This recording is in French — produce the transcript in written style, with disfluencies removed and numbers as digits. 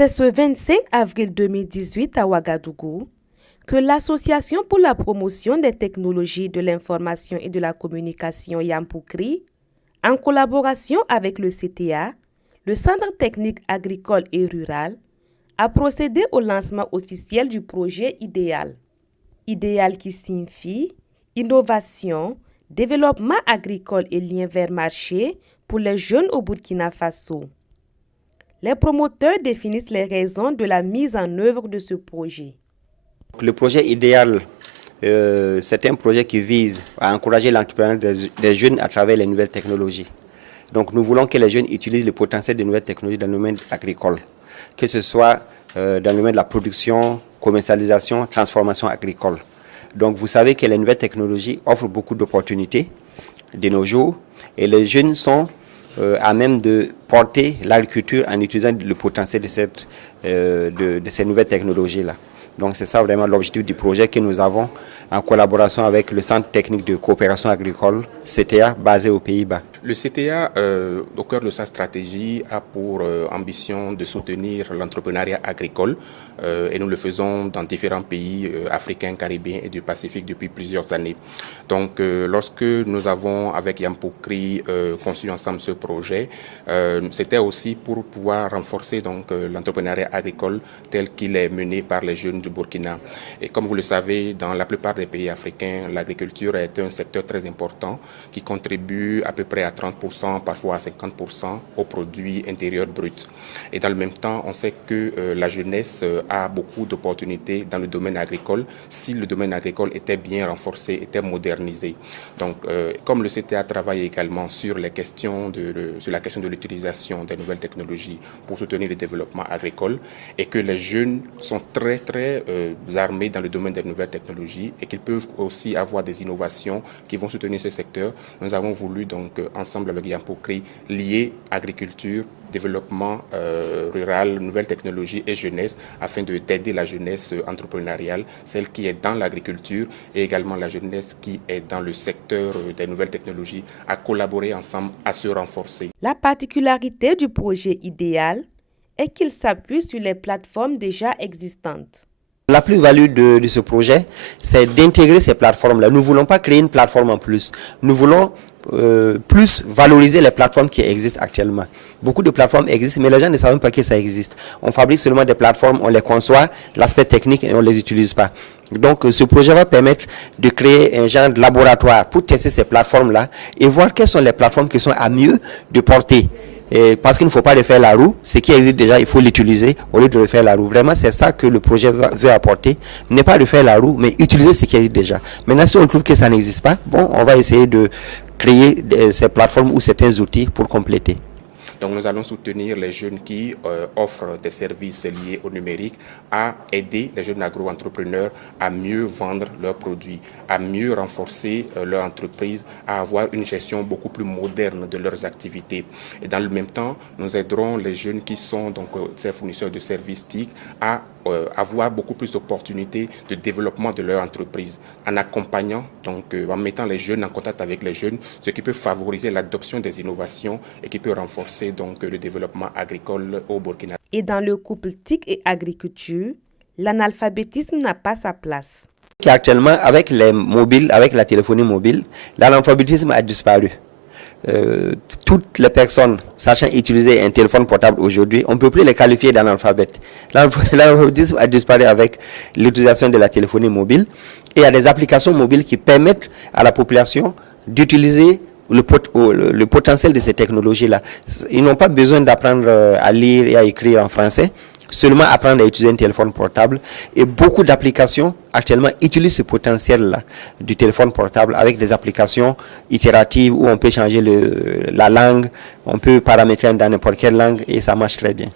C'est ce 25 avril 2018 à Ouagadougou que l'Association pour la promotion des technologies de l'information et de la communication Yampoukri, en collaboration avec le CTA, le Centre technique agricole et rural, a procédé au lancement officiel du projet IDEAL. IDEAL qui signifie innovation, développement agricole et lien vers marché pour les jeunes au Burkina Faso. Les promoteurs définissent les raisons de la mise en œuvre de ce projet. Le projet IDEAL, c'est un projet qui vise à encourager l'entrepreneuriat des jeunes à travers les nouvelles technologies. Donc nous voulons que les jeunes utilisent le potentiel des nouvelles technologies dans le domaine agricole, que ce soit dans le domaine de la production, commercialisation, transformation agricole. Donc vous savez que les nouvelles technologies offrent beaucoup d'opportunités de nos jours et les jeunes sont à même de porter l'agriculture en utilisant le potentiel de ces nouvelles technologies-là. Donc c'est ça vraiment l'objectif du projet que nous avons en collaboration avec le Centre technique de coopération agricole, CTA, basé aux Pays-Bas. Le CTA, au cœur de sa stratégie, a pour ambition de soutenir l'entrepreneuriat agricole et nous le faisons dans différents pays africains, caribéens et du Pacifique depuis plusieurs années. Donc lorsque nous avons avec Yampoukri conçu ensemble ce projet, c'était aussi pour pouvoir renforcer donc l'entrepreneuriat agricole tel qu'il est mené par les jeunes du Burkina. Et comme vous le savez, dans la plupart des pays africains, l'agriculture est un secteur très important qui contribue à peu près à 30%, parfois à 50% au produit intérieur brut. Et dans le même temps, on sait que la jeunesse a beaucoup d'opportunités dans le domaine agricole si le domaine agricole était bien renforcé, était modernisé. Donc, comme le CTA travaille également sur la question de l'utilisation des nouvelles technologies pour soutenir le développement agricole et que les jeunes sont très armés dans le domaine des nouvelles technologies et qu'ils peuvent aussi avoir des innovations qui vont soutenir ce secteur, nous avons voulu donc ensemble avec Yampoukri lier agriculture, développement rural, nouvelles technologies et jeunesse afin d'aider la jeunesse entrepreneuriale, celle qui est dans l'agriculture et également la jeunesse qui est dans le secteur des nouvelles technologies à collaborer ensemble, à se renforcer. La particularité du projet IDEAL est qu'il s'appuie sur les plateformes déjà existantes. La plus-value de ce projet, c'est d'intégrer ces plateformes-là. Nous ne voulons pas créer une plateforme en plus. Nous voulons plus valoriser les plateformes qui existent actuellement. Beaucoup de plateformes existent, mais les gens ne savent même pas que ça existe. On fabrique seulement des plateformes, on les conçoit, l'aspect technique, et on ne les utilise pas. Donc ce projet va permettre de créer un genre de laboratoire pour tester ces plateformes-là et voir quelles sont les plateformes qui sont à mieux de porter. Et parce qu'il ne faut pas refaire la roue, ce qui existe déjà, il faut l'utiliser au lieu de refaire la roue. Vraiment, c'est ça que le projet veut apporter. Ne pas refaire la roue, mais utiliser ce qui existe déjà. Maintenant, si on trouve que ça n'existe pas, bon, on va essayer de créer ces plateformes ou certains outils pour compléter. Donc nous allons soutenir les jeunes qui offrent des services liés au numérique à aider les jeunes agro-entrepreneurs à mieux vendre leurs produits, à mieux renforcer leur entreprise, à avoir une gestion beaucoup plus moderne de leurs activités. Et dans le même temps, nous aiderons les jeunes qui sont donc ces fournisseurs de services TIC à avoir beaucoup plus d'opportunités de développement de leur entreprise en accompagnant, donc en mettant les jeunes en contact avec les jeunes, ce qui peut favoriser l'adoption des innovations et qui peut renforcer donc le développement agricole au Burkina. Et dans le couple TIC et agriculture, l'analphabétisme n'a pas sa place. Actuellement, avec les mobiles, avec la téléphonie mobile, l'analphabétisme a disparu. Toutes les personnes sachant utiliser un téléphone portable aujourd'hui, on ne peut plus les qualifier d'analphabètes. L'analphabétisme a disparu avec l'utilisation de la téléphonie mobile et il y a des applications mobiles qui permettent à la population d'utiliser le potentiel de ces technologies-là. Ils n'ont pas besoin d'apprendre à lire et à écrire en français, seulement apprendre à utiliser un téléphone portable. Et beaucoup d'applications actuellement utilisent ce potentiel-là du téléphone portable avec des applications itératives où on peut changer la langue, on peut paramétrer dans n'importe quelle langue et ça marche très bien.